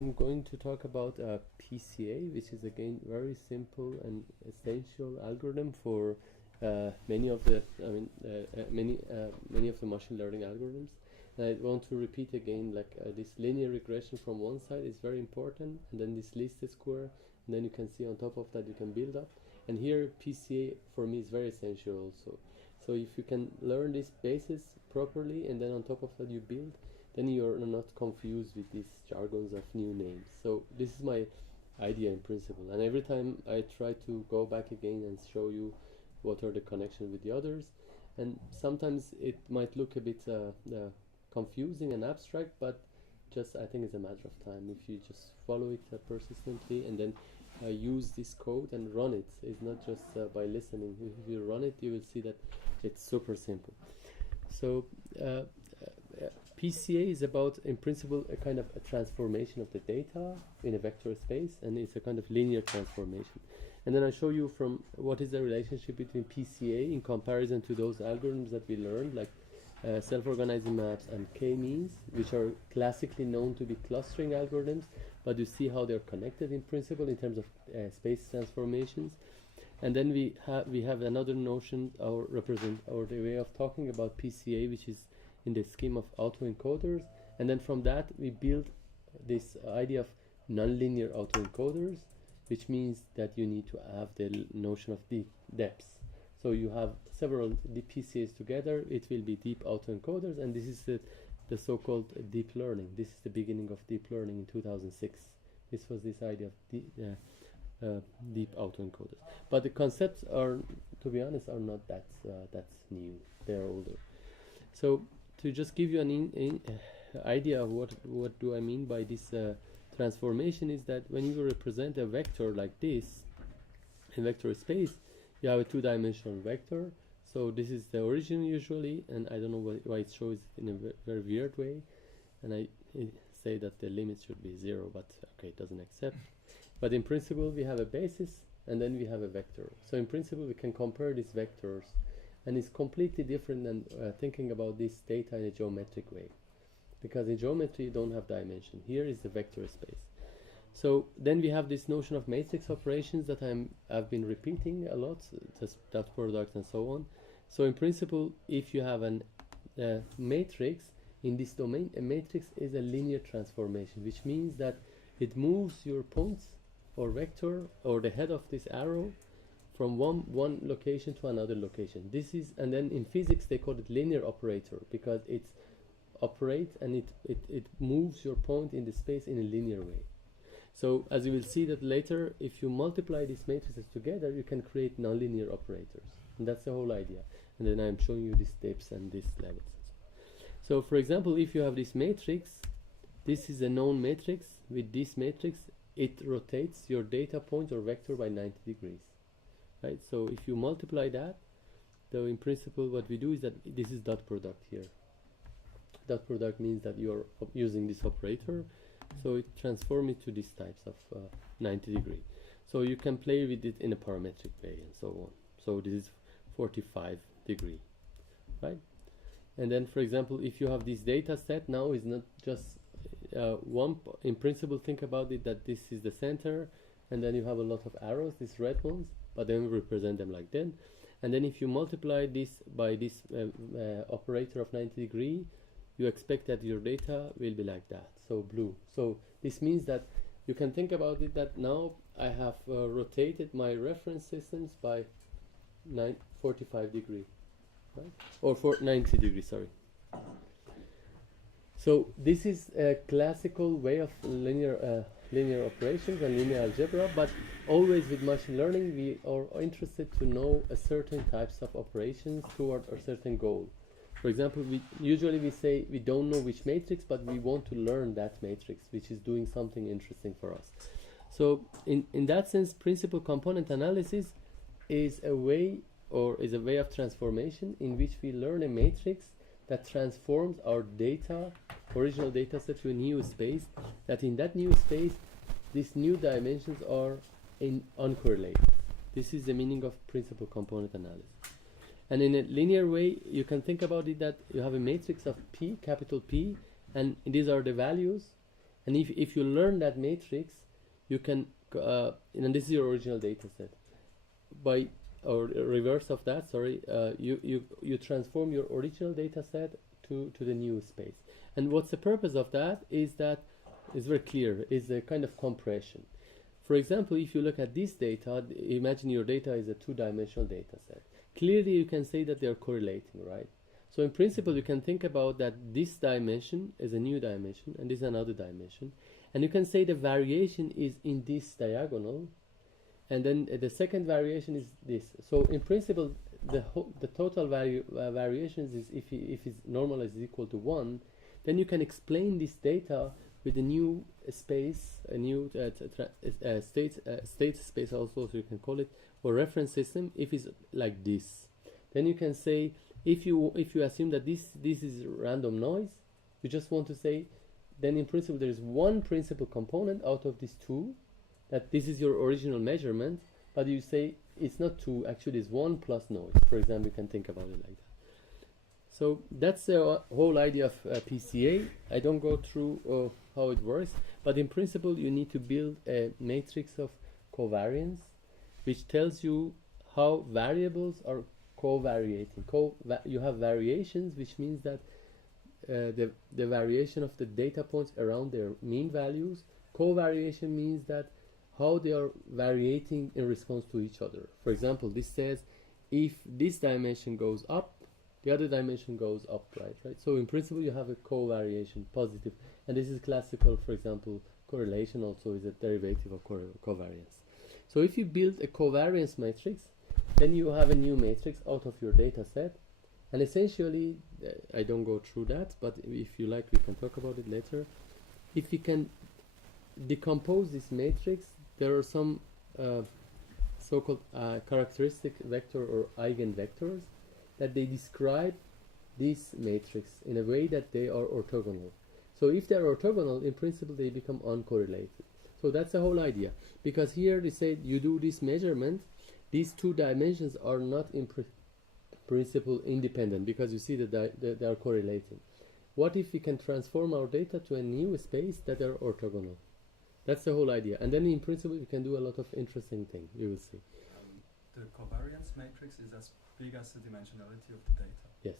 I'm going to talk about PCA, which is again very simple and essential algorithm for many of the many of the machine learning algorithms. And I want to repeat again, like this linear regression from one side is very important, and then this least square, and then you can see on top of that you can build up. And here PCA for me is very essential also. So if you can learn this basis properly, and then on top of that you build, then you're not confused with these jargons of new names. So this is my idea in principle, and every time I try to go back again and show you what are the connections with the others, and sometimes it might look a bit confusing and abstract, but just I think it's a matter of time if you just follow it persistently and then use this code and run it. It's not just by listening. If you run it, you will see that it's super simple. So PCA is about, in principle, a kind of a transformation of the data in a vector space, and it's a kind of linear transformation. And then I show you from what is the relationship between PCA in comparison to those algorithms that we learned, like self-organizing maps and k-means, which are classically known to be clustering algorithms, but you see how they're connected in principle in terms of space transformations. And then we have another notion or the way of talking about PCA, which is in the scheme of autoencoders, and then from that we build this idea of nonlinear autoencoders, which means that you need to have the notion of deep depths. So you have several PCAs together, it will be deep autoencoders, and this is the so-called deep learning. This is the beginning of deep learning in 2006. This was this idea of deep autoencoders. But the concepts are, to be honest, are not that new. They are older. So to just give you an idea of what do I mean by this transformation, is that when you represent a vector like this in vector space, you have a two-dimensional vector. So this is the origin usually, and I don't know why it shows it in a very weird way, and I say that the limit should be 0, but okay, it doesn't accept. But in principle we have a basis, and then we have a vector. So in principle we can compare these vectors, and it's completely different than thinking about this data in a geometric way, because in geometry you don't have dimension. Here is the vector space. So then we have this notion of matrix operations that I've been repeating a lot, just dot product and so on. So in principle, if you have a matrix in this domain, a matrix is a linear transformation, which means that it moves your points or vector or the head of this arrow from one location to another location. This is, and then in physics they call it linear operator, because it operates and it moves your point in the space in a linear way. So as you will see that later, if you multiply these matrices together, you can create nonlinear operators, and that's the whole idea. And then I'm showing you these steps and these levels. So for example, if you have this matrix, this is a known matrix. With this matrix, it rotates your data point or vector by 90 degrees. Right? So if you multiply that, though in principle what we do is that this is dot product here. Dot product means that you are using this operator, so it transforms it to these types of 90 degree. So you can play with it in a parametric way and so on. So this is 45 degree, right? And then for example, if you have this data set, now is not just in principle, think about it that this is the center, and then you have a lot of arrows, these red ones, but then we represent them like that. And then if you multiply this by this operator of 90 degree, you expect that your data will be like that, so blue. So this means that you can think about it that now I have rotated my reference systems by 45 degree, right? Or for 90 degrees, sorry. So this is a classical way of linear operations and linear algebra, but always with machine learning we are interested to know a certain types of operations toward a certain goal. For example, usually we say we don't know which matrix, but we want to learn that matrix, which is doing something interesting for us. So in that sense, principal component analysis is a way of transformation in which we learn a matrix that transforms our data, original data set, to a new space, that in that new space these new dimensions are uncorrelated. This is the meaning of principal component analysis. And in a linear way, you can think about it that you have a matrix of P, capital P, and these are the values, And if you learn that matrix, you can, and this is your original data set. By, or reverse of that, sorry, you transform your original data set to the new space. And what's the purpose of that is that, it's very clear, is a kind of compression. For example, if you look at this data, imagine your data is a two-dimensional data set. Clearly you can say that they are correlating, right? So in principle you can think about that this dimension is a new dimension and this is another dimension. And you can say the variation is in this diagonal, and then the second variation is this. So in principle the total variations is, if it's normalized is equal to 1, then you can explain this data with a new space, a new state space also, so you can call it, or reference system, if it's like this. Then you can say, if you assume that this is random noise, you just want to say, then in principle there is one principal component out of these two, that this is your original measurement, but you say it's not 2, actually it's 1 plus noise. For example, you can think about it like that. So that's the whole idea of PCA. I don't go through how it works, but in principle you need to build a matrix of covariance which tells you how variables are covariating. You have variations, which means that the variation of the data points around their mean values. Covariation means that how they are variating in response to each other. For example, this says if this dimension goes up, the other dimension goes up, right? So in principle you have a covariation, positive, and this is classical. For example, correlation also is a derivative of covariance. So if you build a covariance matrix, then you have a new matrix out of your data set, and essentially, I don't go through that, but if you like we can talk about it later. If you can decompose this matrix, there are some so-called characteristic vector or eigenvectors that they describe this matrix in a way that they are orthogonal. So if they are orthogonal, in principle they become uncorrelated. So that's the whole idea, because here they say you do this measurement, these two dimensions are not in principle independent, because you see that they are correlating. What if we can transform our data to a new space that are orthogonal? That's the whole idea. And then in principle you can do a lot of interesting things. You will see. The covariance matrix is as big as the dimensionality of the data. Yes,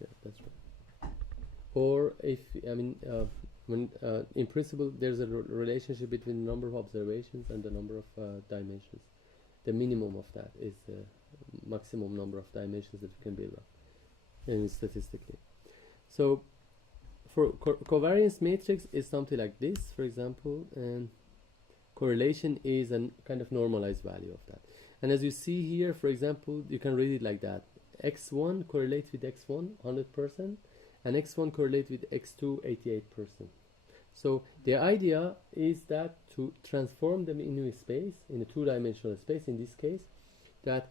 yeah, that's right. Or if, I mean, when in principle there's a relationship between the number of observations and the number of dimensions. The minimum of that is the maximum number of dimensions that you can build up, and statistically. So for covariance matrix is something like this, for example, and correlation is a kind of normalized value of that. And as you see here, for example, you can read it like that: x1 correlates with x1 100%, and x1 correlates with x2 88%. So the idea is that to transform them into a space, in a two-dimensional space in this case, that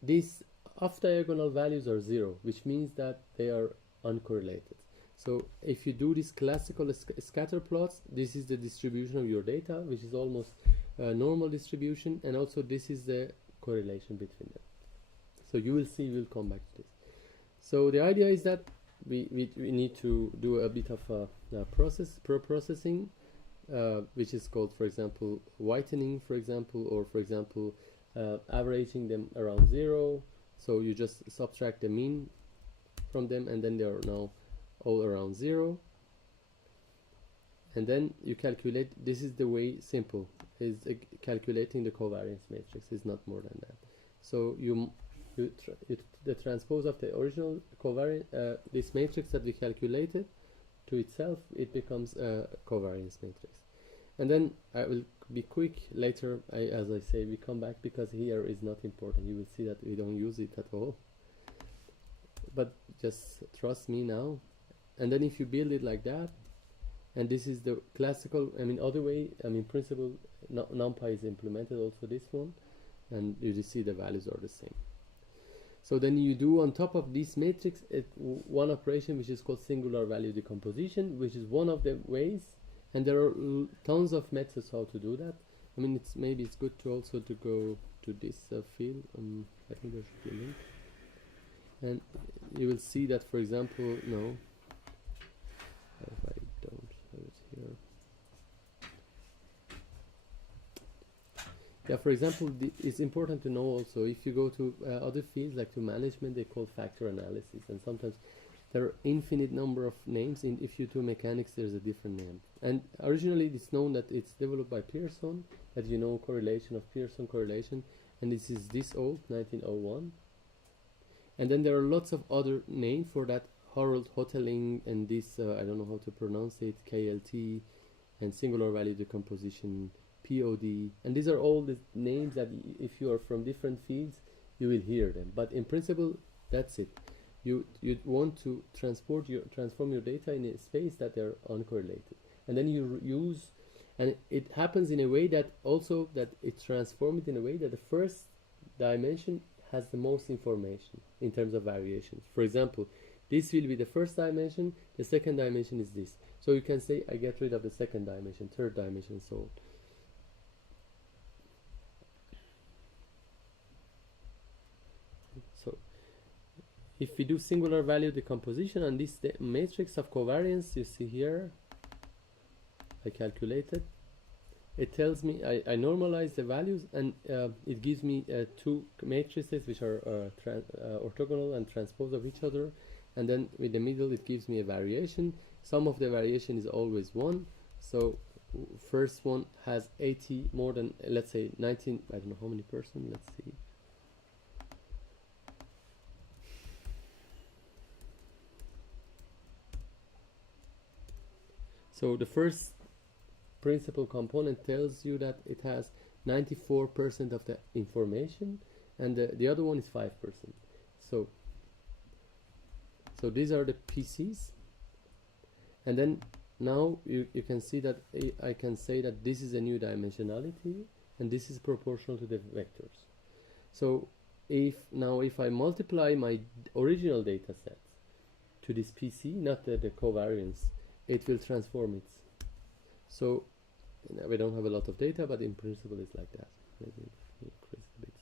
these off-diagonal values are 0, which means that they are uncorrelated. So if you do this classical scatter plots, this is the distribution of your data, which is almost a normal distribution, and also this is the correlation between them. So you will see, we'll come back to this. So the idea is that we need to do a bit of processing, which is called, for example, whitening, for example, or for example, averaging them around 0. So you just subtract the mean from them, and then they are now all around 0. And then you calculate. This is the way simple is calculating the covariance matrix, is not more than that. So the transpose of the original covariance, this matrix that we calculated to itself, it becomes a covariance matrix. And then I will be quick later. As I say, we come back because here is not important. You will see that we don't use it at all. But just trust me now. And then if you build it like that, and this is the classical, I mean, other way, I mean, principle, NumPy is implemented also this one, and you just see the values are the same. So then you do on top of this matrix one operation which is called singular value decomposition, which is one of the ways, and there are tons of methods how to do that. I mean, maybe it's good to also to go to this field. I think there should be a link, and you will see that, for example, no, if I don't have it here, Yeah, for example, it's important to know also if you go to other fields like to management, they call factor analysis, and sometimes there are infinite number of names. In if you do mechanics, there's a different name. And originally, it's known that it's developed by Pearson, that you know correlation of Pearson correlation, and this is this old, 1901. And then there are lots of other names for that, Harold Hotelling, and this I don't know how to pronounce it, KLT, and singular value decomposition, POD, and these are all the names that if you are from different fields, you will hear them. But in principle, that's it. You want to transform your data in a space that they're uncorrelated, and then you use, and it happens in a way that also that it transforms it in a way that the first dimension has the most information in terms of variations. For example, this will be the first dimension, the second dimension is this. So you can say I get rid of the second dimension, third dimension, and so on. So if we do singular value decomposition on this matrix of covariance, you see here, I calculated. It tells me I normalize the values, and it gives me two matrices which are orthogonal and transpose of each other, and then with the middle it gives me a variation. Sum of the variation is always 1. So first one has 80 more than, let's say 19, I don't know how many percent, let's see. So the first principal component tells you that it has 94% of the information, and the other one is 5%. So these are the PCs, and then now you can see that I can say that this is a new dimensionality, and this is proportional to the vectors. So if I multiply my original data set to this PC, not the covariance, it will transform it. So we don't have a lot of data, but in principle it's like that. Maybe increase a bit.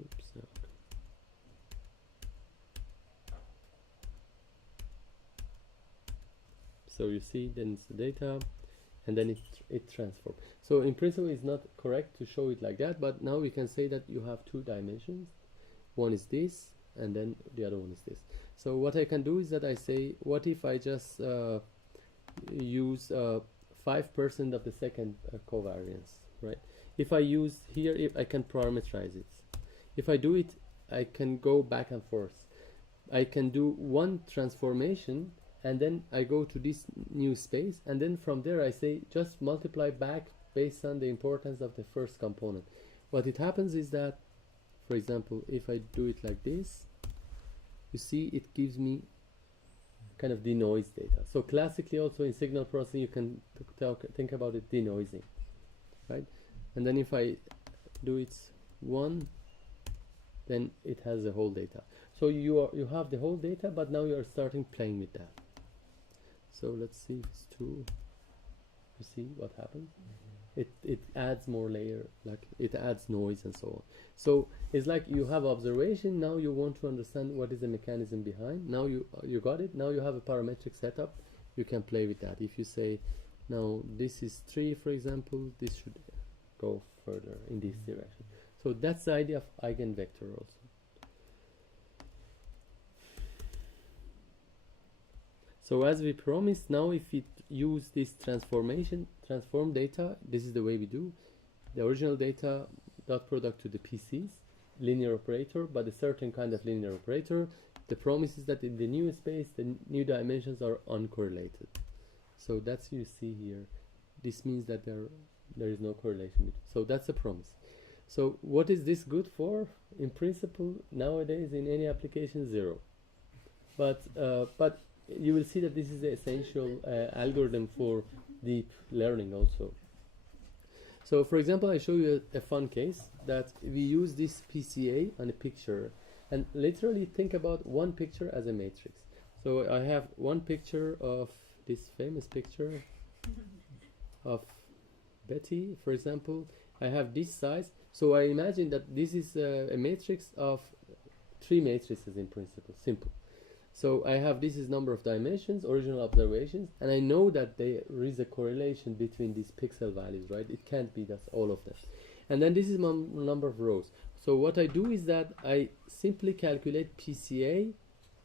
Oops. Okay. So you see, then it's the data, and then it transforms. So in principle, it's not correct to show it like that, but now we can say that you have two dimensions. One is this, and then the other one is this. So what I can do is that I say, what if I just use 5% of the second covariance, right? If I use here, if I can parameterize it. If I do it, I can go back and forth. I can do one transformation, and then I go to this new space, and then from there I say just multiply back based on the importance of the first component. What it happens is that, for example, if I do it like this, you see it gives me kind of denoise data. So classically also in signal processing you can think about it denoising, right? And then if I do it 1, then it has the whole data. So you have the whole data, but now you are starting playing with that. So let's see if it's 2. You see what happens? It adds more layer, like it adds noise and so on. So it's like you have observation, now you want to understand what is the mechanism behind. Now you got it, now you have a parametric setup, you can play with that. If you say now this is 3, for example, this should go further in this direction. So that's the idea of eigenvector also. So as we promised, now if we use this transform data, this is the way we do. The original data dot product to the PCs, linear operator, but a certain kind of linear operator. The promise is that in the new space, the new dimensions are uncorrelated. So that's you see here. This means that there is no correlation. So that's a promise. So what is this good for? In principle, nowadays in any application, 0. But you will see that this is the essential algorithm for deep learning also. So for example, I show you a fun case that we use this PCA on a picture, and literally think about one picture as a matrix. So I have one picture of this famous picture of Betty, for example. I have this size, so I imagine that this is a matrix of 3 matrices in principle, simple. So I have this is number of dimensions, original observations, and I know that there is a correlation between these pixel values, right? It can't be that's all of them. And then this is my number of rows. So what I do is that I simply calculate PCA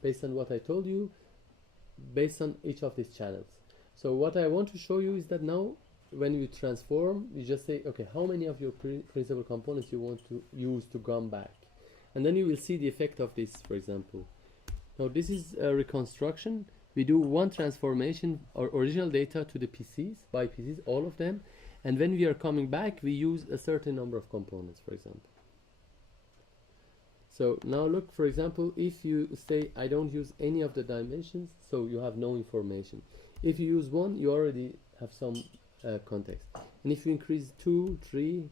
based on what I told you, based on each of these channels. So what I want to show you is that now when you transform, you just say, okay, how many of your principal components you want to use to come back? And then you will see the effect of this, for example. Now this is a reconstruction. We do one transformation, or original data to the PCs, by PCs, all of them. And when we are coming back, we use a certain number of components, for example. So now look, for example, if you say, I don't use any of the dimensions, so you have no information. If you use one, you already have some context. And if you increase 2, 3,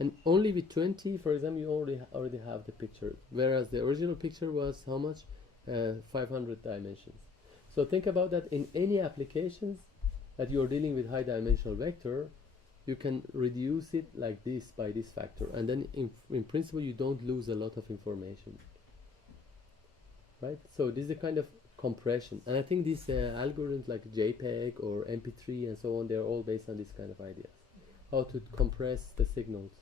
and only with 20, for example, you already have the picture. Whereas the original picture was how much? 500 dimensions. So think about that in any applications that you're dealing with high dimensional vector, you can reduce it like this by this factor. And then in principle, you don't lose a lot of information. Right? So this is a kind of compression. And I think these algorithms like JPEG or MP3 and so on, they're all based on this kind of ideas. How to compress the signals.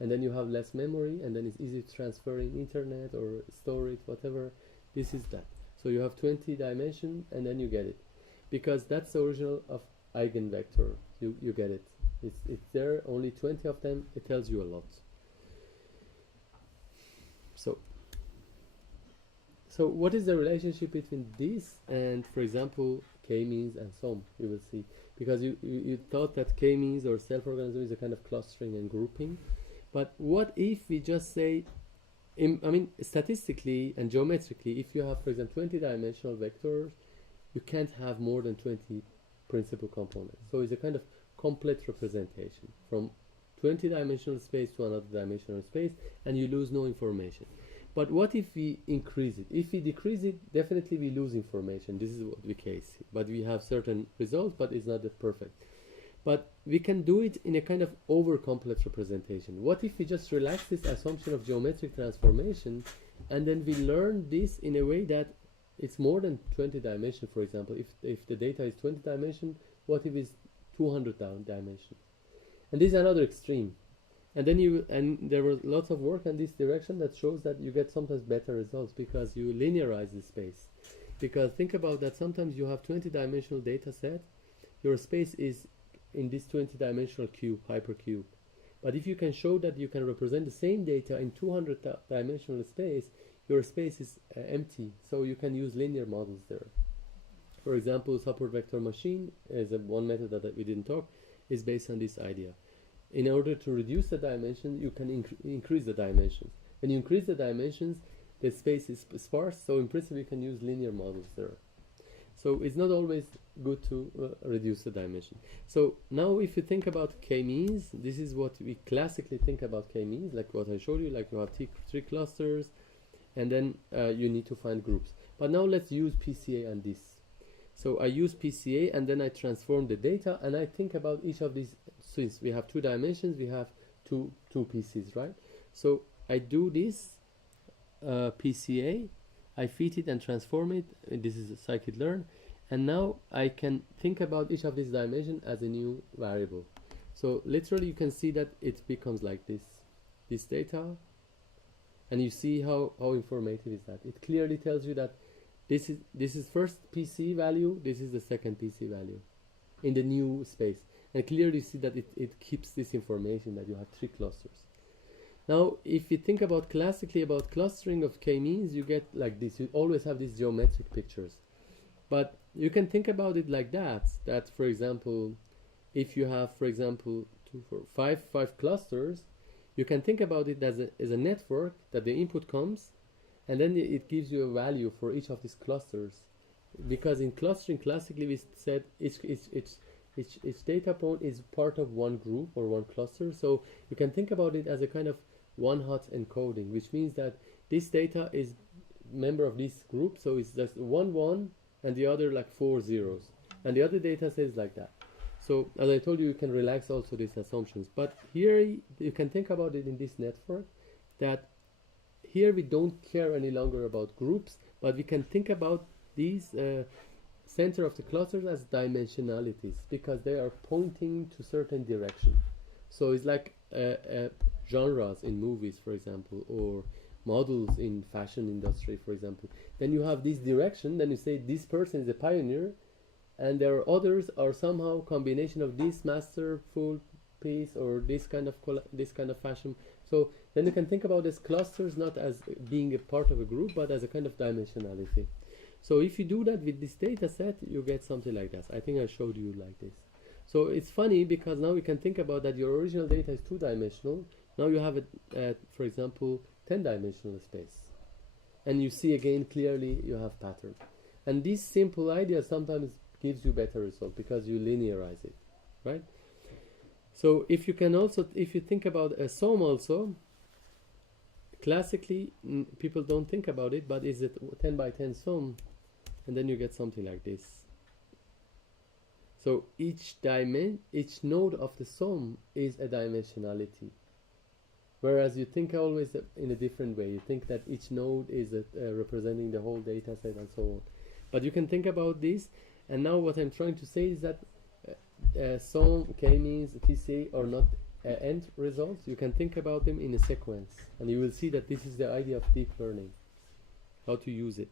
And then you have less memory, and then it's easy to transfer in internet or store it, whatever. This is that. So you have 20 dimension, and then you get it. Because that's the original of eigenvector. You get it. It's there, only 20 of them. It tells you a lot. So what is the relationship between this and, for example, k-means and SOM? You will see. Because you thought that k-means or self-organism is a kind of clustering and grouping. But what if we just say, I mean, statistically and geometrically, if you have, for example, 20-dimensional vectors, you can't have more than 20 principal components. So it's a kind of complete representation from 20-dimensional space to another dimensional space, and you lose no information. But what if we increase it? If we decrease it, definitely we lose information. This is what the case. But we have certain results, but it's not perfect. But we can do it in a kind of over-complex representation. What if we just relax this assumption of geometric transformation, and then we learn this in a way that it's more than 20 dimensions, for example. If the data is 20 dimensions, what if it's 200 dimensions? And this is another extreme. And then there was lots of work in this direction that shows that you get sometimes better results because you linearize the space. Because think about that, sometimes you have 20-dimensional data set, your space is in this 20-dimensional cube, hypercube. But if you can show that you can represent the same data in 200-dimensional space, your space is empty, so you can use linear models there. For example, support vector machine is one method that we didn't talk, is based on this idea. In order to reduce the dimension, you can increase the dimensions. When you increase the dimensions, the space is sparse, so in principle you can use linear models there. So it's not always good to reduce the dimension. So now if you think about k-means, this is what we classically think about k-means, like what I showed you, like you have three clusters, and then you need to find groups. But now let's use PCA and this. So I use PCA and then I transform the data and I think about each of these. Since we have 2 dimensions, we have two PCs, right? So I do this PCA, I feed it and transform it. This is a scikit-learn, and now I can think about each of these dimensions as a new variable. So literally you can see that it becomes like this data, and you see how informative is that. It clearly tells you that this is first PC value, this is the second PC value in the new space. And clearly you see that it keeps this information that you have 3 clusters. Now, if you think about classically about clustering of k-means, you get like this. You always have these geometric pictures. But you can think about it like that for example, if you have, for example, 2, 4, 5 clusters, you can think about it as a network that the input comes, and then it gives you a value for each of these clusters. Because in clustering, classically we said each data point is part of one group or one cluster. So you can think about it as a kind of one-hot encoding, which means that this data is member of this group, so it's just 1 1 and the other like 4 zeros, and the other data says like that. So as I told you, you can relax also these assumptions. But here you can think about it in this network that here we don't care any longer about groups, but we can think about these center of the clusters as dimensionalities because they are pointing to certain direction. So it's like genres in movies, for example, or models in fashion industry, for example. Then you have this direction, then you say this person is a pioneer, and there are others are somehow combination of this masterful piece or this kind of fashion. So then you can think about these clusters not as being a part of a group, but as a kind of dimensionality. So if you do that with this data set, you get something like this. I think I showed you like this. So it's funny because now we can think about that your original data is 2-dimensional. Now you have for example, 10-dimensional space. And you see again clearly you have pattern. And this simple idea sometimes gives you better result because you linearize it, right? So if you think about a sum also, classically people don't think about it, but is it 10 by 10 sum? And then you get something like this. So each node of the sum is a dimensionality. Whereas you think always in a different way. You think that each node is representing the whole data set and so on. But you can think about this. And now what I'm trying to say is that sum, k-means, PCA are not end results. You can think about them in a sequence. And you will see that this is the idea of deep learning, how to use it.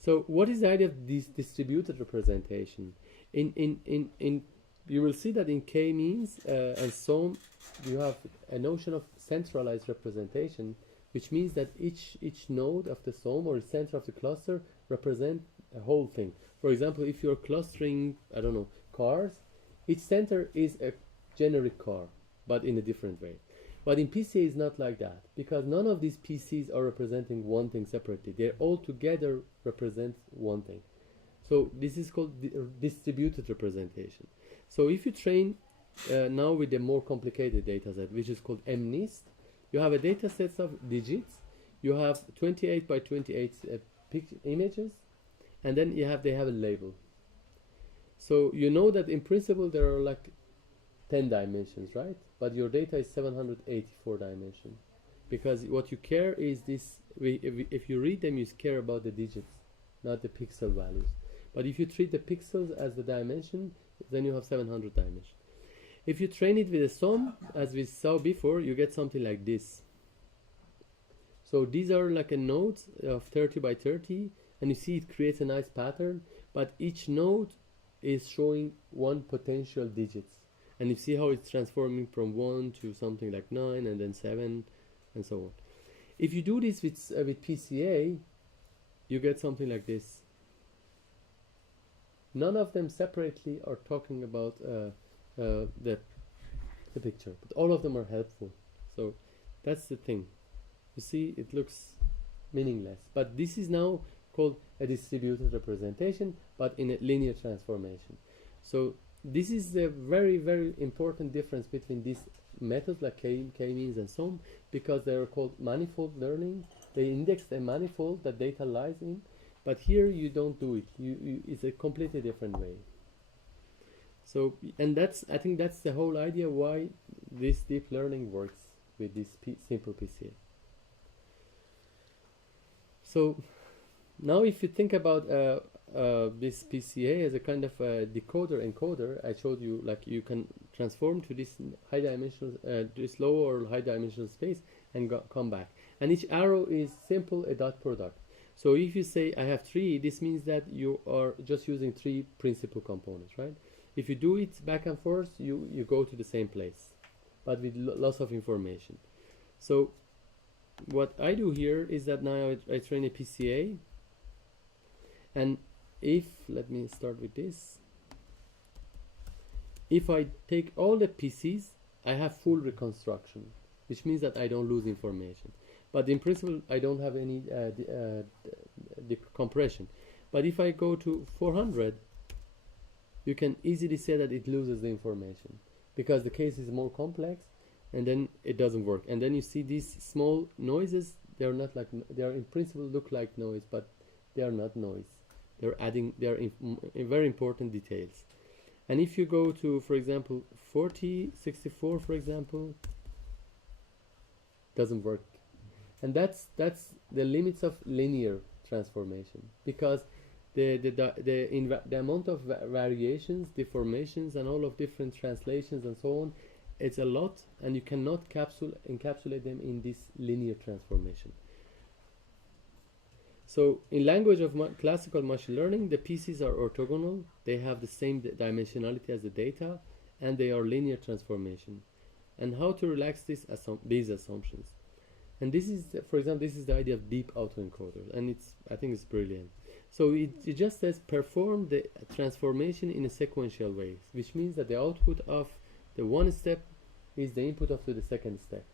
So what is the idea of this distributed representation? You will see that in k-means and sum, you have a notion of centralized representation, which means that each node of the sum or center of the cluster represent a whole thing. For example, if you're clustering, I don't know, cars, each center is a generic car, but in a different way. But in PCA it's not like that, because none of these PCs are representing one thing separately. They all together represent one thing. So this is called distributed representation. So if you train now with a more complicated data set, which is called MNIST, you have a data set of digits. You have 28 by 28 images, and then they have a label. So you know that in principle there are like 10 dimensions, right? But your data is 784 dimensions, because what you care is this. If you read them, you care about the digits, not the pixel values. But if you treat the pixels as the dimension, then you have 700 dimensions. If you train it with a sum, as we saw before, you get something like this. So these are like a node of 30 by 30, and you see it creates a nice pattern, but each node is showing one potential digits. And you see how it's transforming from 1 to something like 9 and then 7 and so on. If you do this with PCA, you get something like this. None of them separately are talking about the picture, but all of them are helpful. So that's the thing. You see, it looks meaningless, but this is now called a distributed representation, but in a linear transformation. So this is the very, very important difference between these methods like k-means and sum, because they are called manifold learning. They index a manifold that data lies in, but here you don't do it. It's a completely different way. So, and I think that's the whole idea why this deep learning works with this simple PCA. So now if you think about this PCA as a kind of a decoder encoder, I showed you like you can transform to this high dimensional, this low or high dimensional space and come back. And each arrow is simple a dot product. So if you say I have 3, this means that you are just using 3 principal components, right? If you do it back and forth, you go to the same place, but with lots of information. So what I do here is that now I train a PCA, and let me start with this. If I take all the PCs, I have full reconstruction, which means that I don't lose information. But in principle, I don't have any decompression. But if I go to 400, you can easily say that it loses the information, because the case is more complex, and then it doesn't work. And then you see these small noises. They are not like, they are in principle look like noise, but they are not noise. They are very important details. And if you go to, for example, 4064, for example, doesn't work. And that's the limits of linear transformation, because the amount of variations, deformations, and all of different translations and so on, it's a lot, and you cannot encapsulate them in this linear transformation. So in language of classical machine learning, the PCs are orthogonal, they have the same dimensionality as the data, and they are linear transformation. And how to relax these assumptions. And this is, for example, this is the idea of deep autoencoder, and I think it's brilliant. So it just says perform the transformation in a sequential way, which means that the output of the one step is the input of the second step.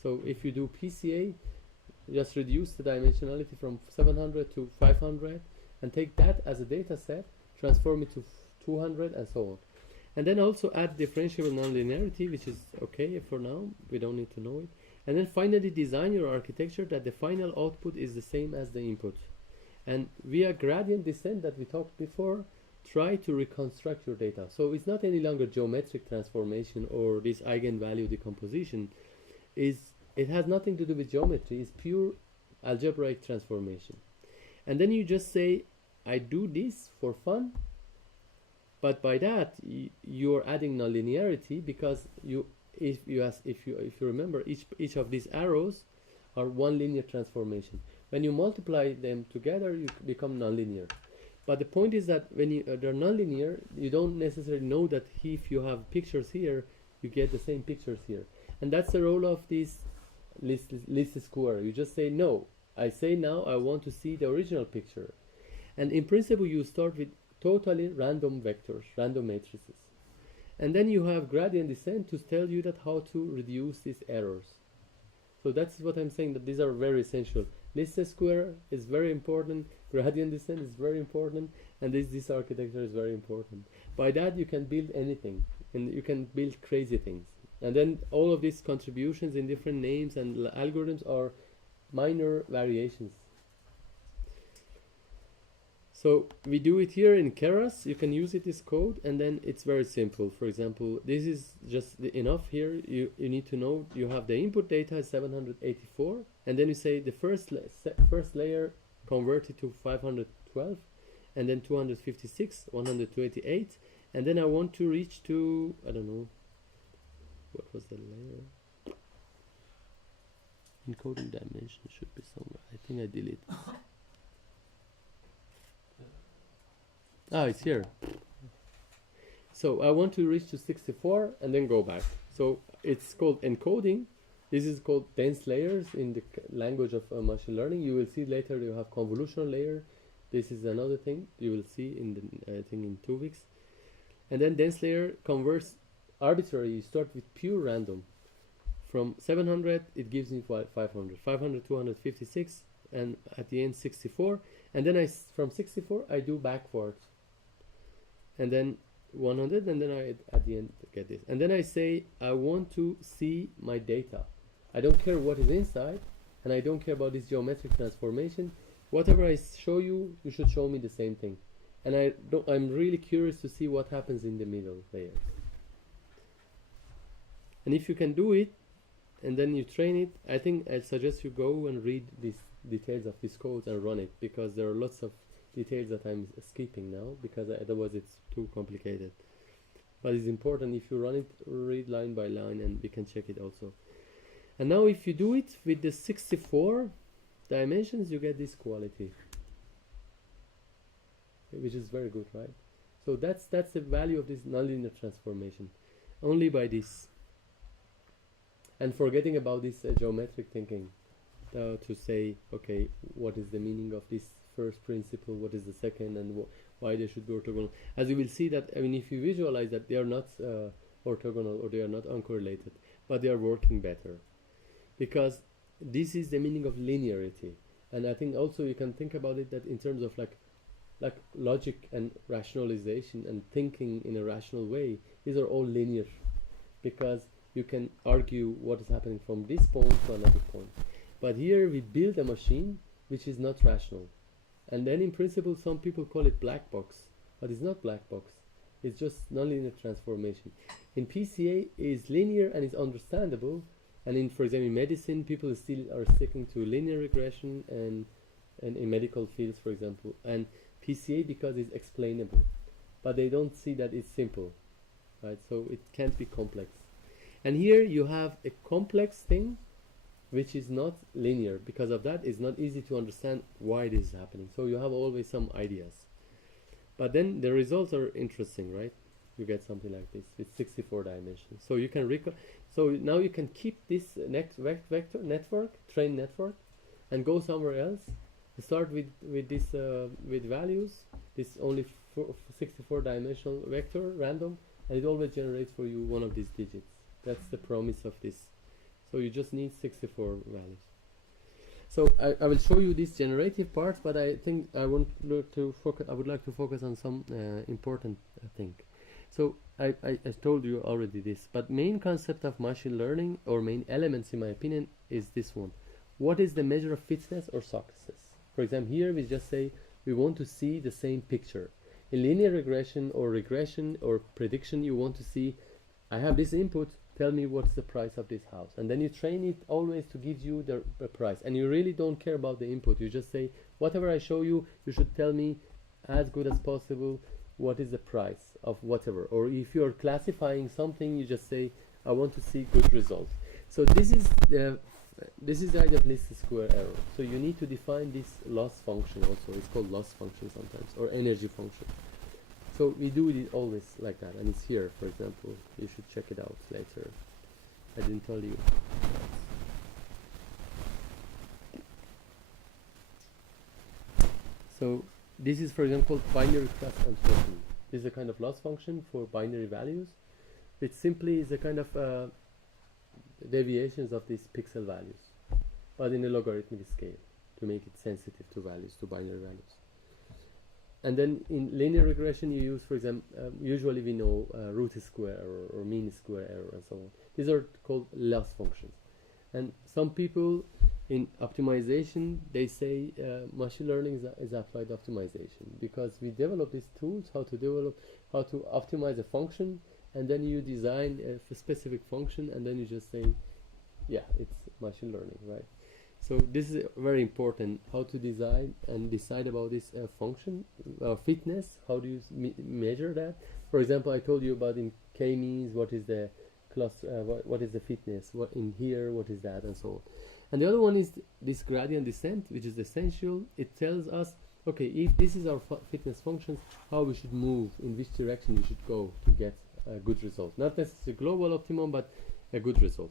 So if you do PCA, just reduce the dimensionality from 700 to 500 and take that as a data set, transform it to 200 and so on. And then also add differentiable nonlinearity, which is okay for now, we don't need to know it. And then finally design your architecture that the final output is the same as the input. And via gradient descent that we talked before, try to reconstruct your data. So it's not any longer geometric transformation or this eigenvalue decomposition. It has nothing to do with geometry, it's pure algebraic transformation. And then you just say, I do this for fun, but by that you're adding nonlinearity, because if you remember, each of these arrows are one linear transformation. When you multiply them together, you become nonlinear. But the point is that when they're nonlinear, you don't necessarily know that if you have pictures here, you get the same pictures here. And that's the role of this least square. You just say no. I say now I want to see the original picture. And in principle, you start with totally random vectors, random matrices. And then you have gradient descent to tell you that how to reduce these errors. So that's what I'm saying, that these are very essential. Least square is very important, gradient descent is very important, and this architecture is very important. By that you can build anything, and you can build crazy things. And then all of these contributions in different names and algorithms are minor variations. So we do it here in Keras. You can use it as code, and then it's very simple. For example, this is just enough here. You need to know you have the input data is 784, and then you say the first layer convert it to 512, and then 256, 128, and then I want to reach to, I don't know, what was the layer? Encoding dimension should be somewhere. I think I deleted. Ah, it's here. So I want to reach to 64 and then go back. So it's called encoding. This is called dense layers in the language of machine learning. You will see later you have convolutional layer. This is another thing you will see in the, I think in 2 weeks. And then dense layer converts arbitrary. You start with pure random. From 700 it gives me 500, 500, 256, and at the end 64. And then from 64 I do backwards. And then 100, and then I at the end get this. And then I say I want to see my data. I don't care what is inside, and I don't care about this geometric transformation. Whatever I show you, you should show me the same thing. And I'm really curious to see what happens in the middle layer. And if you can do it, and then you train it, I think I suggest you go and read these details of this code and run it, because there are lots of details that I'm skipping now, because otherwise it's too complicated. But it's important, if you run it, read line by line, and we can check it also. And now if you do it with the 64 dimensions, you get this quality, which is very good, right? So that's the value of this nonlinear transformation, only by this. And forgetting about this geometric thinking, to say, okay, what is the meaning of this first principle, what is the second, and why they should be orthogonal. As you will see that, I mean, if you visualize that they are not orthogonal, or they are not uncorrelated, but they are working better, because this is the meaning of linearity. And I think also you can think about it that in terms of like logic and rationalization and thinking in a rational way, these are all linear, because you can argue what is happening from this point to another point. But here we build a machine which is not rational. And then in principle some people call it black box, but it's not black box. It's just nonlinear transformation. In PCA, is linear and is understandable. And in, for example, in medicine, people still are sticking to linear regression, and in medical fields, for example, and PCA because it's explainable, but they don't see that it's simple, right? So it can't be complex. And here you have a complex thing which is not linear. Because of that, it's not easy to understand why this is happening. So you have always some ideas. But then the results are interesting, right? You get something like this with 64 dimensions. So you can so now you can keep this next vector network, train network, and go somewhere else. Start with this with values. This only 64 dimensional vector, random, and it always generates for you one of these digits. That's the promise of this. So you just need 64 values. So I will show you this generative part, but I think I would like to focus on some important thing. So I told you already this, but main concept of machine learning, or main elements in my opinion, is this one. What is the measure of fitness or success? For example, here we just say we want to see the same picture. In linear regression or prediction, you want to see, I have this input, tell me what's the price of this house. And then you train it always to give you the price. And you really don't care about the input. You just say, whatever I show you, you should tell me as good as possible what is the price of whatever. Or if you're classifying something, you just say, I want to see good results. So this is the idea of least square error. So you need to define this loss function also. It's called loss function sometimes, or energy function. So we do it always like that, and it's here, for example. You should check it out later. I didn't tell you. So this is, for example, binary class uncertainty. This is a kind of loss function for binary values. It simply is a kind of deviations of these pixel values, but in a logarithmic scale to make it sensitive to values, to binary values. And then in linear regression, you use, for example, usually we know root square error or mean square error and so on. These are called loss functions. And some people in optimization, they say machine learning is applied optimization, because we develop these tools, how to optimize a function, and then you design a specific function, and then you just say, yeah, it's machine learning, right? So this is very important, how to design and decide about this function, fitness. How do you measure that? For example, I told you about in k-means, what is the cluster, what is the fitness, what in here, what is that, and so on. And the other one is this gradient descent, which is essential. It tells us, okay, if this is our fitness functions, how we should move, in which direction we should go to get a good result. Not necessarily global optimum, but a good result.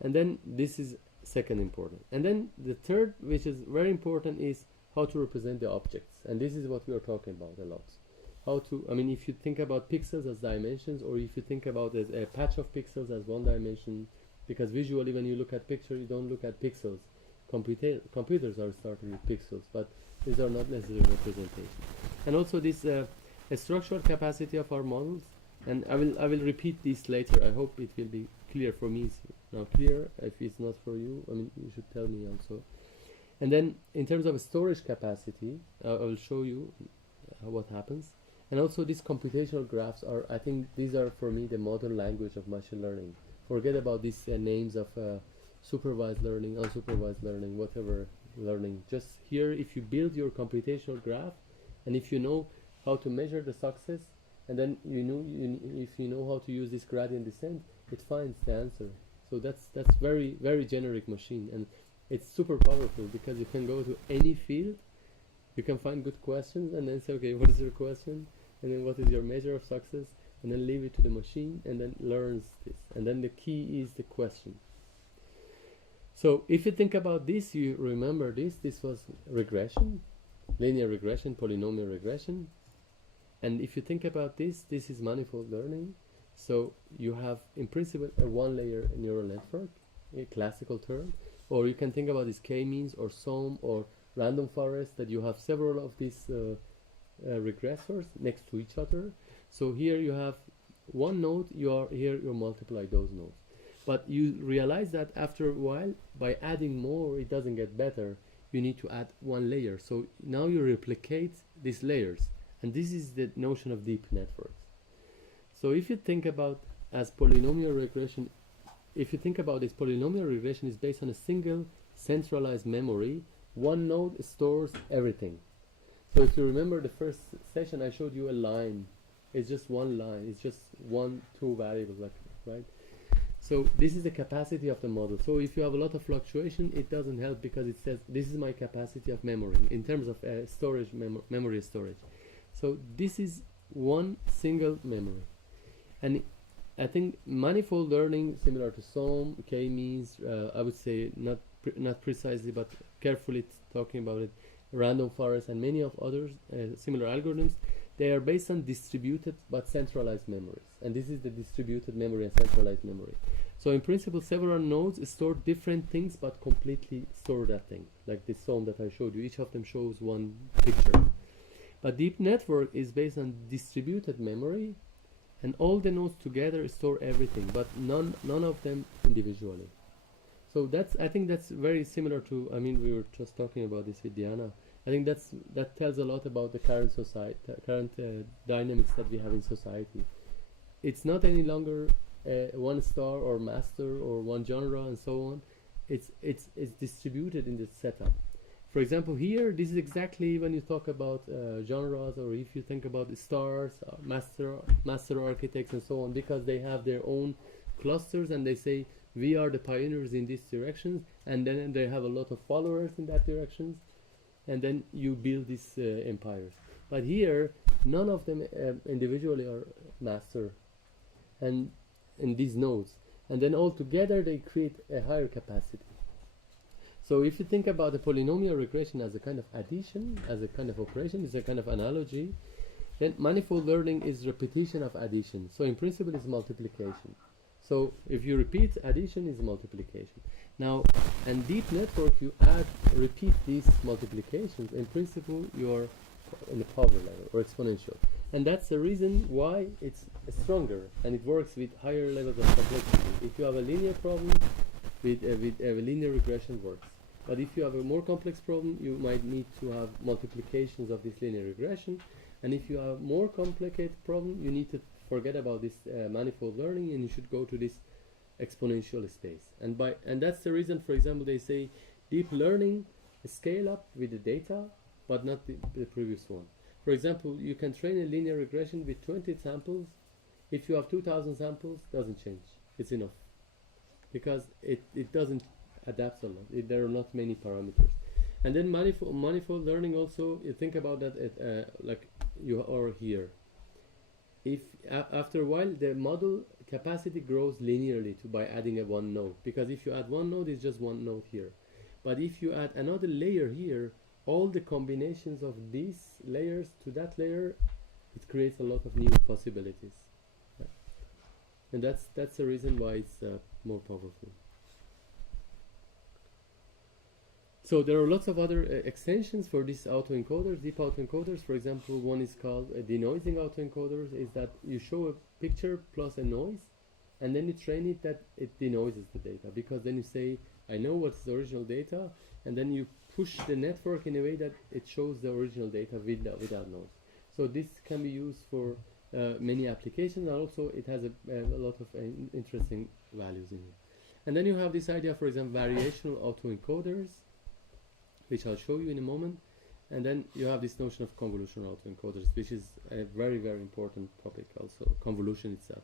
And then this is second important. And then the third, which is very important, is how to represent the objects. And this is what we are talking about a lot. How to, I mean, if you think about pixels as dimensions, or if you think about as a patch of pixels as one dimension, because visually when you look at picture, you don't look at pixels. Computers are starting with pixels, but these are not necessarily representation. And also this structural capacity of our models. And I will repeat this later. I hope it will be clear for me. It's now clear. If it's not for you, I mean, you should tell me also. And then in terms of storage capacity, I will show you what happens. And also these computational graphs are, I think these are for me the modern language of machine learning. Forget about these names of supervised learning, unsupervised learning, whatever learning. Just here, if you build your computational graph, and if you know how to measure the success, and then if you know how to use this gradient descent, it finds the answer. So that's very, very generic machine, and it's super powerful because you can go to any field, you can find good questions, and then say, okay, what is your question, and then what is your measure of success, and then leave it to the machine, and then learns this. And then the key is the question. So if you think about this, you remember this was regression, linear regression, polynomial regression. And if you think about this is manifold learning. So you have, in principle, a one-layer neural network, a classical term. Or you can think about this k-means or SOM or random forest, that you have several of these regressors next to each other. So here you have one node, you multiply those nodes. But you realize that after a while, by adding more, it doesn't get better. You need to add one layer. So now you replicate these layers. And this is the notion of deep networks. So if you think about as polynomial regression, if you think about this, polynomial regression is based on a single centralized memory. One node stores everything. So if you remember the first session, I showed you a line. It's just one line. It's just two variables, like, right? So this is the capacity of the model. So if you have a lot of fluctuation, it doesn't help because it says this is my capacity of memory in terms of storage, memory storage. So this is one single memory. And I think manifold learning, similar to SOM, K-means, I would say not precisely, but carefully talking about it, random forest and many of others similar algorithms, they are based on distributed but centralized memories. And this is the distributed memory and centralized memory. So in principle, several nodes store different things but completely store that thing. Like this SOM that I showed you, each of them shows one picture. But deep network is based on distributed memory, and all the nodes together store everything, but none of them individually. So I think that's very similar to, I mean, we were just talking about this with Diana. I think that tells a lot about the current society, dynamics that we have in society. It's not any longer one star or master or one genre and so on. It's distributed in the setup. For example, here, this is exactly when you talk about genres, or if you think about the stars, master architects and so on, because they have their own clusters and they say, we are the pioneers in these directions, and then they have a lot of followers in that directions, and then you build these empires. But here, none of them individually are master, and in these nodes, and then all together they create a higher capacity. So if you think about the polynomial regression as a kind of addition, as a kind of operation, it's a kind of analogy, then manifold learning is repetition of addition. So in principle, it's multiplication. So if you repeat, addition is multiplication. Now, and deep network, you repeat these multiplications. In principle, you are in the power level or exponential. And that's the reason why it's stronger and it works with higher levels of complexity. If you have a linear problem, with a linear regression works. But if you have a more complex problem, you might need to have multiplications of this linear regression. And if you have more complicated problem, you need to forget about this manifold learning, and you should go to this exponential space. And that's the reason, for example, they say deep learning scale up with the data, but not the previous one. For example, you can train a linear regression with 20 samples. If you have 2,000 samples, doesn't change. It's enough. Because it doesn't adapt a lot. There are not many parameters. And then manifold learning also, you think about that like you are here. If after a while the model capacity grows linearly by adding a one node, because if you add one node, it's just one node here. But if you add another layer here, all the combinations of these layers to that layer, it creates a lot of new possibilities. Right? And that's the reason why it's more powerful. So there are lots of other extensions for these autoencoders, deep autoencoders. For example, one is called denoising autoencoders, is that you show a picture plus a noise, and then you train it that it denoises the data, because then you say, I know what's the original data, and then you push the network in a way that it shows the original data without noise. So this can be used for many applications, and also it has a lot of interesting values in it. And then you have this idea, for example, variational autoencoders, which I'll show you in a moment. And then you have this notion of convolutional autoencoders, which is a very, very important topic also, convolution itself.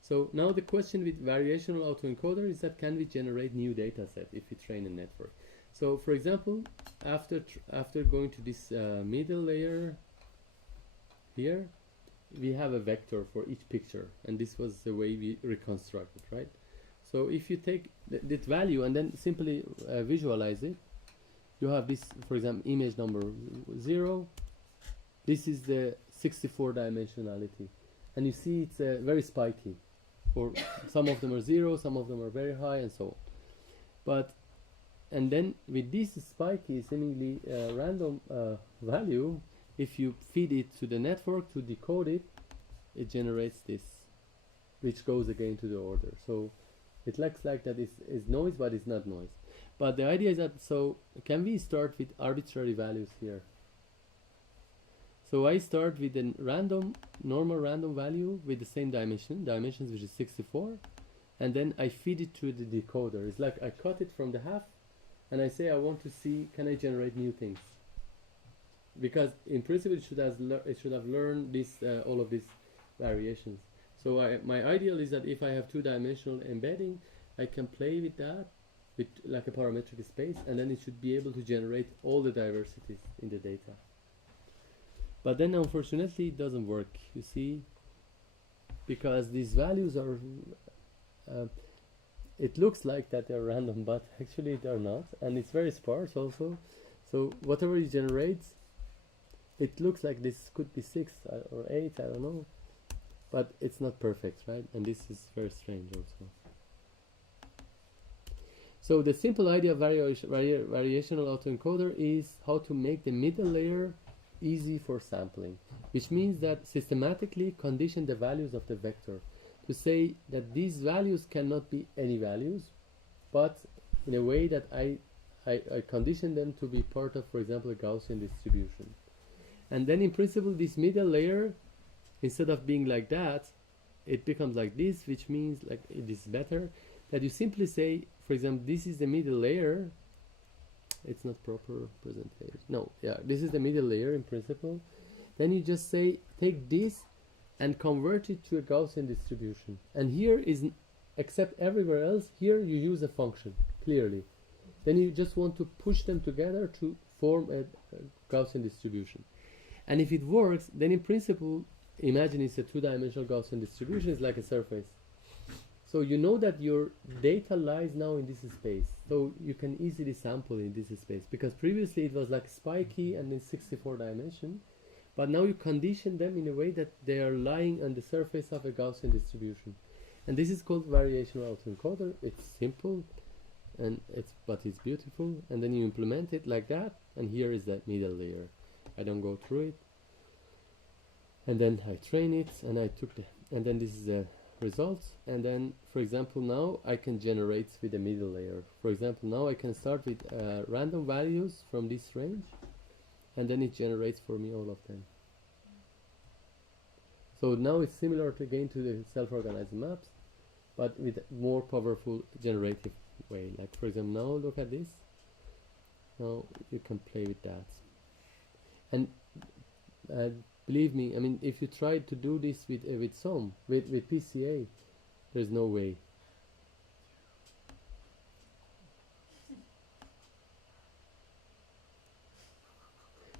So now the question with variational autoencoder is that can we generate new data set if we train a network? So for example, after going to this middle layer here, we have a vector for each picture, and this was the way we reconstructed, right? So if you take that value and then simply visualize it, you have this, for example, image number 0. This is the 64 dimensionality, and you see it's very spiky. Or some of them are 0, some of them are very high, and so on. And then with this spiky, seemingly random value, if you feed it to the network to decode it, it generates this, which goes again to the order. So it looks like that is noise, but it's not noise. But the idea is that, so can we start with arbitrary values here? So I start with a normal random value with the same dimensions, which is 64, and then I feed it to the decoder. It's like I cut it from the half, and I say I want to see, can I generate new things? Because in principle it should have learned this all of these variations. So my ideal is that if I have two-dimensional embedding, I can play with that with like a parametric space, and then it should be able to generate all the diversities in the data. But then unfortunately it doesn't work, you see, because these values are it looks like that they're random, but actually they're not, and it's very sparse also. So whatever it generates, it looks like this could be 6 or 8, I don't know, but it's not perfect, right? And this is very strange also. So the simple idea of variational autoencoder is how to make the middle layer easy for sampling, which means that systematically condition the values of the vector to say that these values cannot be any values, but in a way that I condition them to be part of, for example, a Gaussian distribution. And then in principle this middle layer, instead of being like that, it becomes like this, which means like it is better that you simply say, for example, this is the middle layer. It's not proper presentation. No, yeah, this is the middle layer in principle. Then you just say, take this and convert it to a Gaussian distribution. And here is, except everywhere else, here you use a function, clearly. Then you just want to push them together to form a Gaussian distribution. And if it works, then in principle, imagine it's a two-dimensional Gaussian distribution, it's like a surface. So you know that your data lies now in this space. So you can easily sample in this space, because previously it was like spiky and in 64 dimension, but now you condition them in a way that they are lying on the surface of a Gaussian distribution. And this is called variational autoencoder. It's simple, but it's beautiful. And then you implement it like that, and here is that middle layer. I don't go through it. And then I train it, and and then this is the results. And then, for example, now I can generate with the middle layer. For example, now I can start with random values from this range, and then it generates for me all of them. So now it's similar again to the self-organizing maps, but with more powerful generative way. Like for example, now look at this. Now you can play with that. And believe me, I mean, if you try to do this with PCA, there's no way.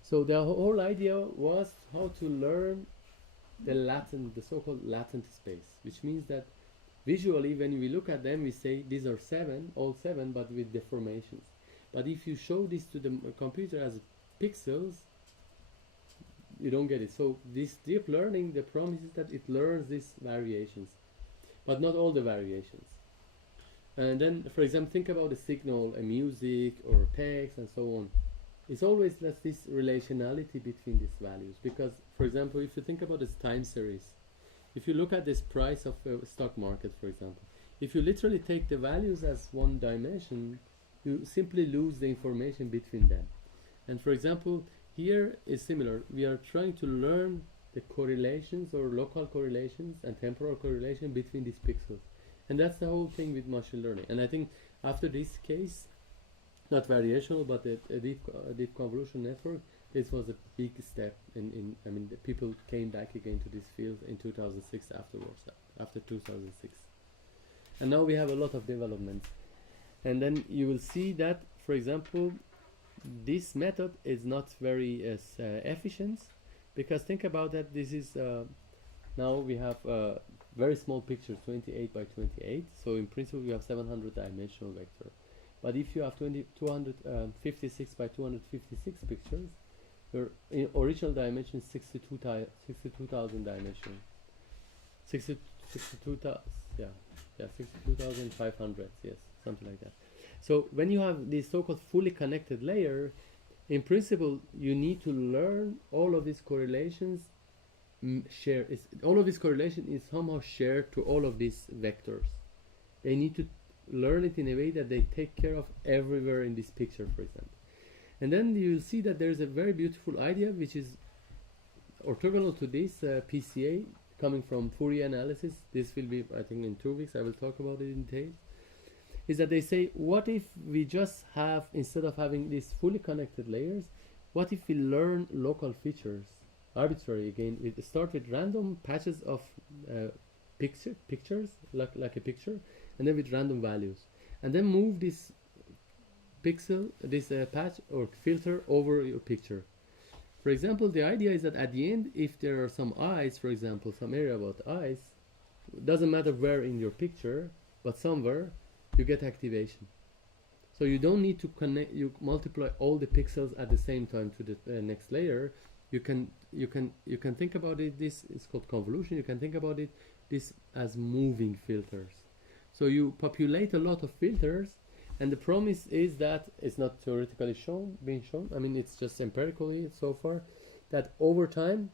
So the whole idea was how to learn the so-called latent space, which means that visually, when we look at them, we say these are all seven, but with deformations. But if you show this to the computer as pixels, you don't get it. So this deep learning, the promise is that it learns these variations, but not all the variations. And then, for example, think about a signal, a music or text and so on. It's always this relationality between these values, because, for example, if you think about this time series, if you look at this price of a stock market, for example, if you literally take the values as one dimension, you simply lose the information between them. And for example, here is similar. We are trying to learn the correlations or local correlations and temporal correlation between these pixels. And that's the whole thing with machine learning. And I think after this case, not variational, but a deep convolution network, this was a big step I mean, the people came back again to this field in 2006 after 2006. And now we have a lot of developments. And then you will see that, for example, this method is not very efficient, because think about that, this is now we have very small pictures, 28 by 28, so in principle you have 700 dimensional vector. But if you have 256 by 256 pictures, your original dimension is 62,000 dimensional. 62,500, yes, something like that. So when you have this so-called fully connected layer, in principle, you need to learn all of these correlations. All of this correlation is somehow shared to all of these vectors. They need to learn it in a way that they take care of everywhere in this picture, for example. And then you will see that there is a very beautiful idea, which is orthogonal to this PCA coming from Fourier analysis. This will be, I think, in 2 weeks. I will talk about it in detail. Is that they say, what if we just have, instead of having these fully connected layers, what if we learn local features, arbitrary again? We start with random patches of pictures, like a picture, and then with random values, and then move this pixel, this patch or filter over your picture. For example, the idea is that at the end, if there are some eyes, for example, some area about eyes, doesn't matter where in your picture, but somewhere, you get activation. So you don't need to connect, you multiply all the pixels at the same time to the next layer. You can think about it, this is called convolution. You can think about it this as moving filters. So you populate a lot of filters, and the promise is that it's not theoretically being shown. I mean, it's just empirically so far, that over time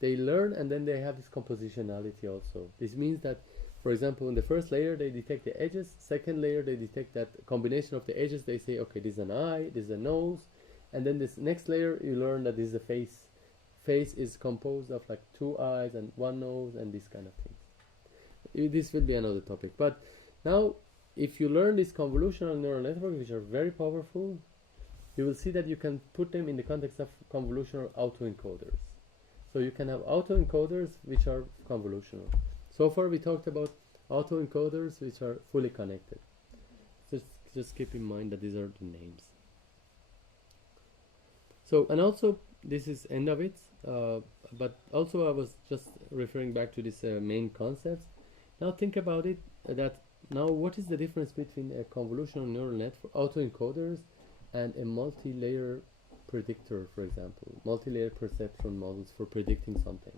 they learn, and then they have this compositionality also. This means that, for example, in the first layer they detect the edges, second layer they detect that combination of the edges, they say, okay, this is an eye, this is a nose, and then this next layer you learn that this is a face. Face is composed of like 2 eyes and 1 nose and these kind of things. This will be another topic. But now, if you learn these convolutional neural networks, which are very powerful, you will see that you can put them in the context of convolutional autoencoders. So you can have autoencoders which are convolutional. So far we talked about autoencoders which are fully connected. Just keep in mind that these are the names. So, and also this is end of it, but also I was just referring back to this main concepts. Now think about it, that now what is the difference between a convolutional neural network, autoencoders, and a multi-layer predictor, for example, multi-layer perceptron models for predicting something.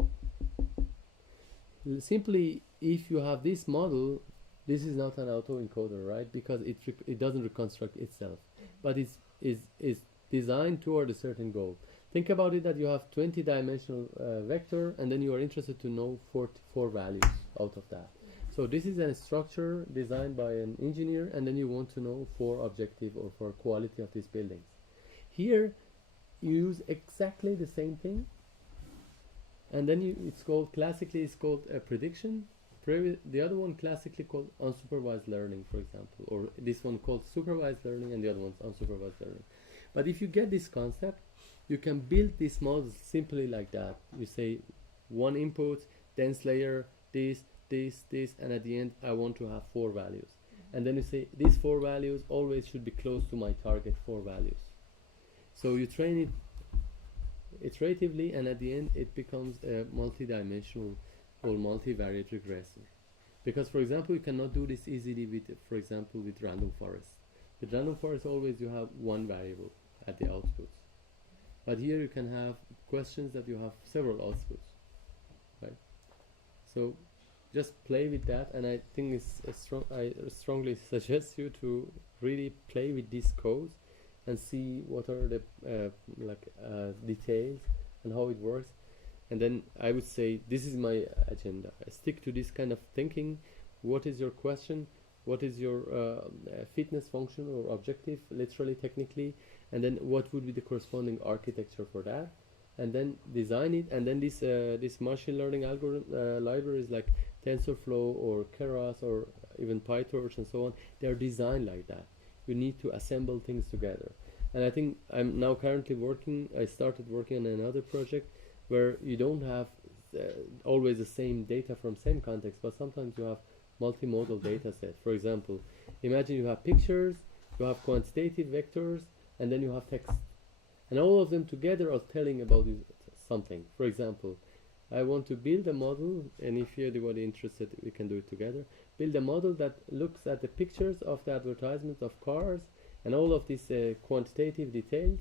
Simply, if you have this model, this is not an autoencoder, right? Because it doesn't reconstruct itself, but it's designed toward a certain goal. Think about it that you have 20-dimensional vector, and then you are interested to know 4 values out of that. So this is a structure designed by an engineer, and then you want to know 4 objective or 4 quality of these buildings. Here, you use exactly the same thing, and then classically it's called a prediction. The other one classically called unsupervised learning, for example, or this one called supervised learning, and the other one's unsupervised learning. But if you get this concept, you can build these models simply like that. You say 1 input, dense layer, this, and at the end I want to have 4 values. And then you say these 4 values always should be close to my target 4 values. So you train it iteratively, and at the end it becomes a multi-dimensional or multivariate regressor. Because, for example, you cannot do this easily with, for example, with random forest. With random forest, always you have 1 variable at the outputs. But here you can have questions that you have several outputs, right? So just play with that, and I think I strongly suggest you to really play with these codes and see what are the details and how it works. And then I would say this is my agenda. I stick to this kind of thinking. What is your question? What is your fitness function or objective, literally, technically? And then what would be the corresponding architecture for that? And then design it. And then this machine learning algorithm libraries like TensorFlow or Keras or even PyTorch and so on, they are designed like that. You need to assemble things together. And I think I'm now currently I started working on another project where you don't have always the same data from same context, but sometimes you have multimodal data set. For example, imagine you have pictures, you have quantitative vectors, and then you have text. And all of them together are telling about something. For example, I want to build a model, and if you're anybody interested, we can do it together. Build a model that looks at the pictures of the advertisements of cars and all of these quantitative details,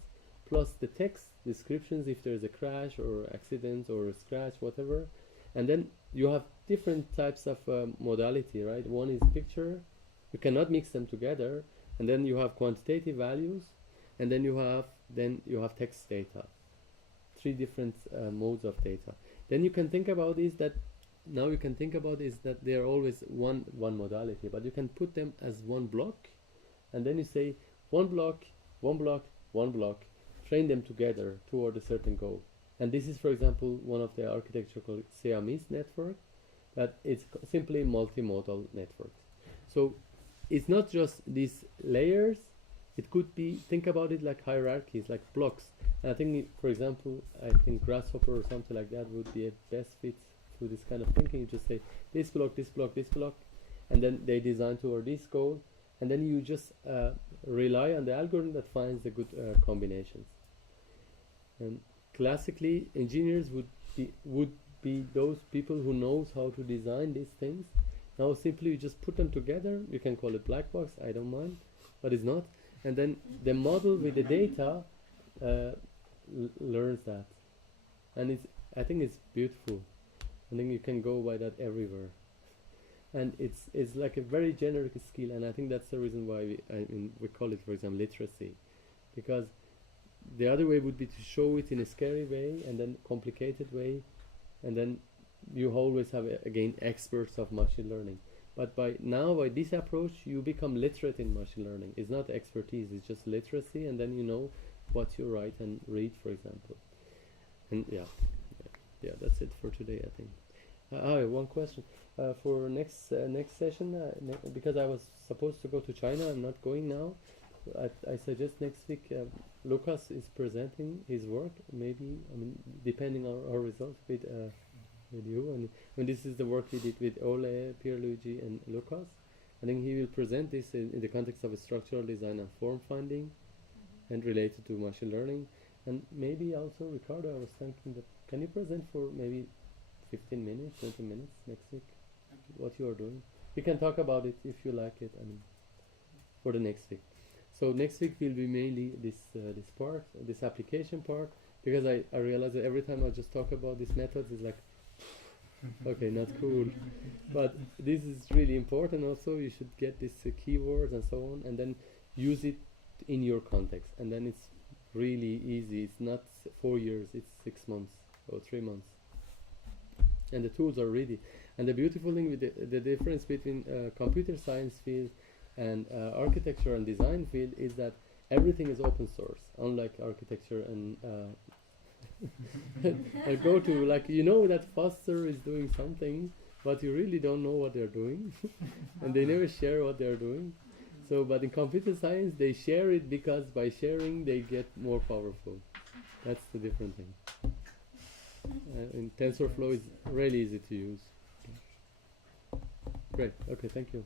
plus the text descriptions if there's a crash or accident or a scratch, whatever. And then you have different types of modality, right? One is picture, you cannot mix them together, and then you have quantitative values, and then you have text data. 3 different modes of data. Then you can think about is that they are always one modality, but you can put them as 1 block, and then you say 1 block, 1 block, 1 block, train them together toward a certain goal. And this is, for example, one of the architecture called Siamese network, that it's simply multimodal networks. So it's not just these layers, it could be, think about it like hierarchies, like blocks. And I think, for example, I think Grasshopper or something like that would be a best fit to this kind of thinking. You just say this block, this block, this block, and then they design toward this goal, and then you just rely on the algorithm that finds the good combinations. And classically, engineers would be those people who knows how to design these things. Now simply you just put them together. You can call it black box, I don't mind, but it's not. And then the model with the data learns that, and I think it's beautiful. I think you can go by that everywhere, and it's like a very generic skill, and I think that's the reason why we call it, for example, literacy, because the other way would be to show it in a scary way and then complicated way, and then you always have again experts of machine learning. But by this approach, you become literate in machine learning. It's not expertise, it's just literacy, and then you know what you write and read, for example. And yeah, that's it for today, I think. One question for next session, because I was supposed to go to China, I'm not going now. I suggest next week Lucas is presenting his work, maybe, I mean, depending on our results with you. And this is the work we did with Ole, Pierluigi, and Lucas. I think he will present this in the context of a structural design and form finding, and related to machine learning. And maybe also, Ricardo, I was thinking that, can you present for maybe 15 minutes, 20 minutes next week, what you are doing? We can talk about it if you like it, I mean, for the next week. So next week will be mainly this part, this application part, because I realize that every time I just talk about these methods, it's like, okay, not cool. But this is really important also. You should get these keywords and so on, and then use it in your context. And then it's really easy. It's not 4 years, it's 6 months or 3 months. And the tools are ready. And the beautiful thing with the difference between computer science field and architecture and design field is that everything is open source, unlike architecture and I go to, like, you know that Foster is doing something, but you really don't know what they're doing and they never share what they're doing. So, but in computer science they share it because by sharing they get more powerful. That's the different thing. And TensorFlow is really easy to use. Great, okay, thank you.